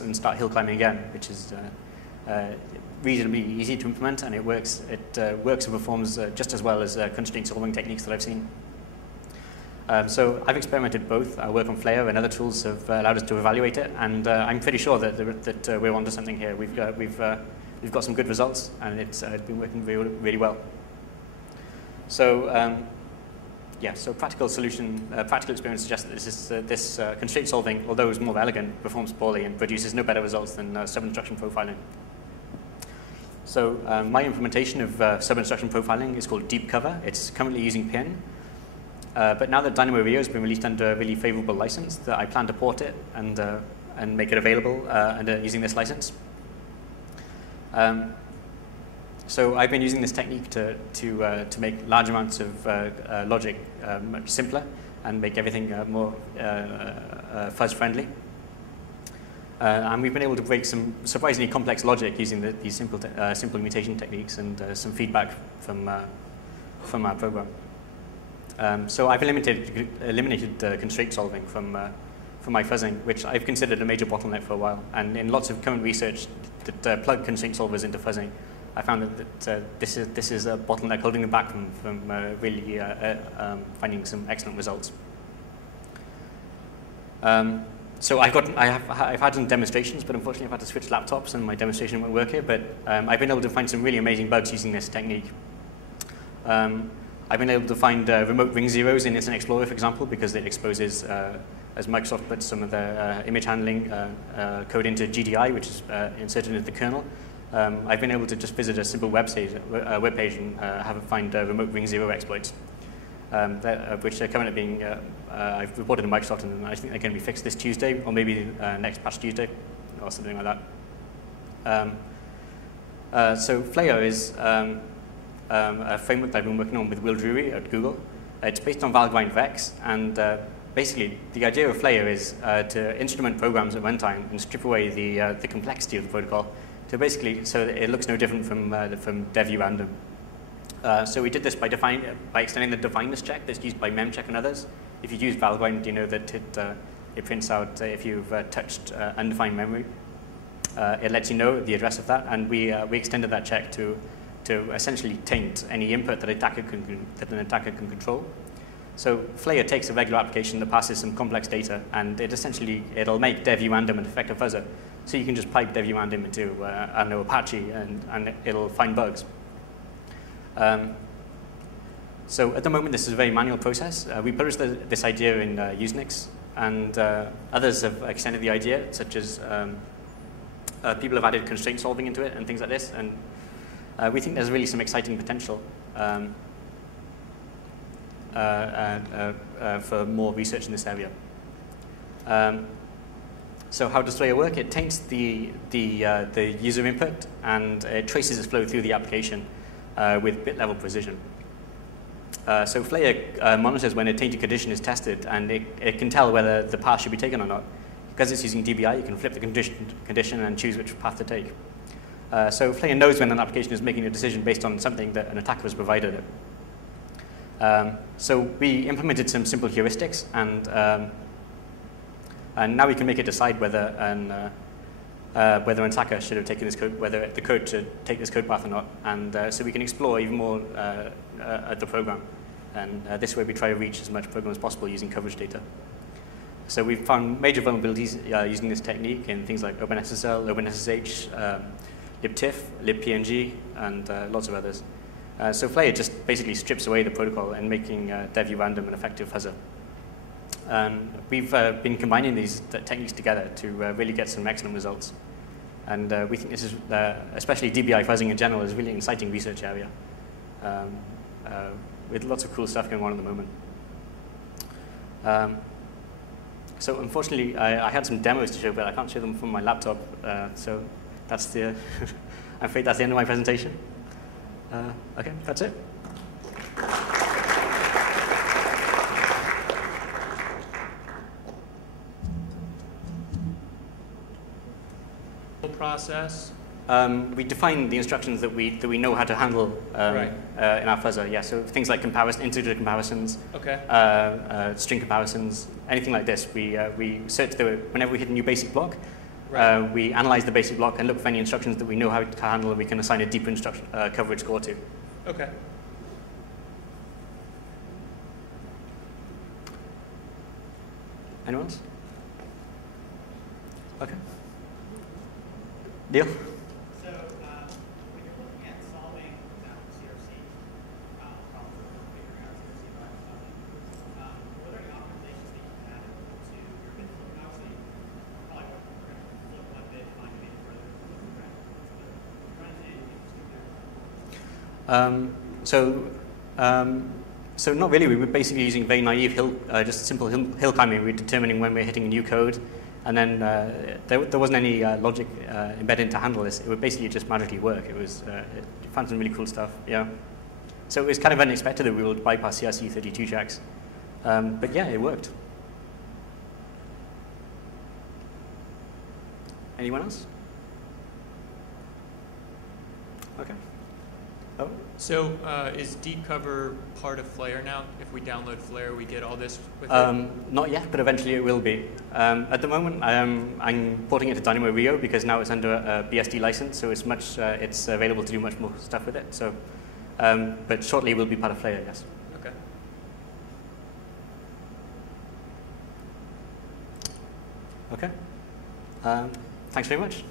and start hill climbing again, which is reasonably easy to implement, and it works. It works and performs just as well as constraint solving techniques that I've seen. So I've experimented both. I work on Flare, and other tools have allowed us to evaluate it, and I'm pretty sure that we're onto something here. We've got some good results, and it's been working really well. So yeah, so practical experience suggests that this constraint solving, although it's more elegant, performs poorly and produces no better results than sub-instruction profiling. So my implementation of sub-instruction profiling is called Deep Cover. It's currently using PIN. But now that Dynamo Rio has been released under a really favorable license, that I plan to port it and make it available under using this license. So I've been using this technique to make large amounts of logic much simpler and make everything more fuzz friendly. And we've been able to break some surprisingly complex logic using these simple mutation techniques and some feedback from our program. So I've eliminated constraint solving from my fuzzing, which I've considered a major bottleneck for a while. And in lots of current research that plug constraint solvers into fuzzing, I found that this is a bottleneck holding them back from really finding some excellent results. So I've had some demonstrations, but unfortunately I've had to switch laptops and my demonstration won't work here. But I've been able to find some really amazing bugs using this technique. I've been able to find remote ring zeros in Internet Explorer, for example, because it exposes, as Microsoft puts some of the image handling code into GDI, which is inserted into the kernel. I've been able to just visit a simple web page and find remote ring zero exploits, which are currently being, I've reported to Microsoft, and I think they're going to be fixed this Tuesday, or maybe next patch Tuesday, or something like that. So Flare is a framework that I've been working on with Will Drury at Google. It's based on Valgrind Vex, and basically the idea of Flare is to instrument programs at runtime and strip away the complexity of the protocol to basically so that it looks no different from dev random. So we did this by extending the defineness check that's used by memcheck and others. If you use Valgrind, you know that it prints out if you've touched undefined memory. It lets you know the address of that, and we extended that check to essentially taint any input that an attacker can control. So Flare takes a regular application that passes some complex data, and it'll make dev random an effective fuzzer. So you can just pipe dev random into I don't know, Apache, and it'll find bugs. So at the moment, this is a very manual process. We published this idea in Usenix, and others have extended the idea, such as people have added constraint solving into it and things like this. And we think there's really some exciting potential for more research in this area. So how does Flare work? It taints the user input, and it traces its flow through the application with bit-level precision. So Flare monitors when a tainted condition is tested, and it can tell whether the path should be taken or not. Because it's using DBI, you can flip the condition and choose which path to take. So Flare knows when an application is making a decision based on something that an attacker has provided it. So we implemented some simple heuristics, and now we can make it decide whether an attacker should have taken this code, whether the code should take this code path or not. And so we can explore even more at the program. And this way we try to reach as much program as possible using coverage data. So we've found major vulnerabilities using this technique in things like OpenSSL, OpenSSH, libtiff, libpng, and lots of others. So Flare just basically strips away the protocol and making dev random an effective fuzzer. We've been combining these techniques together to really get some excellent results. And we think this is, especially DBI fuzzing in general, is a really exciting research area with lots of cool stuff going on at the moment. So unfortunately, I had some demos to show, but I can't show them from my laptop. So that's the, I'm afraid that's the end of my presentation. OK, that's it. Process. We define the instructions that we know how to handle in our fuzzer. Yeah, so things like integer comparisons, string comparisons, anything like this. We search whenever we hit a new basic block, Right. We analyze the basic block and look for any instructions that we know how to handle, and we can assign a deeper instruction coverage score to. Okay. Anyone else? Okay. Deal? So when you're looking at solving CRC problems, or figuring out CRC by fuzzing, what are the optimizations that you can add to your bit flow? And obviously, probably we're going to flip one bit, find a bit further, flip the rest. But I'm trying to interesting there. So not really. We were basically using very naive just simple hill climbing. We were determining when we were hitting a new code, and then there wasn't any logic embedded to handle this. It would basically just magically work. It found some really cool stuff. Yeah. So it was kind of unexpected that we would bypass CRC 32 checks, but yeah, it worked. Anyone else? Okay. Oh. So is deep cover part of Flare now? If we download Flare, we get all this with it? Not yet, but eventually it will be. At the moment, I'm porting it to Dynamo Rio because now it's under a BSD license, so it's available to do much more stuff with it. So, but shortly it will be part of Flare, yes. Okay. Okay. Thanks very much.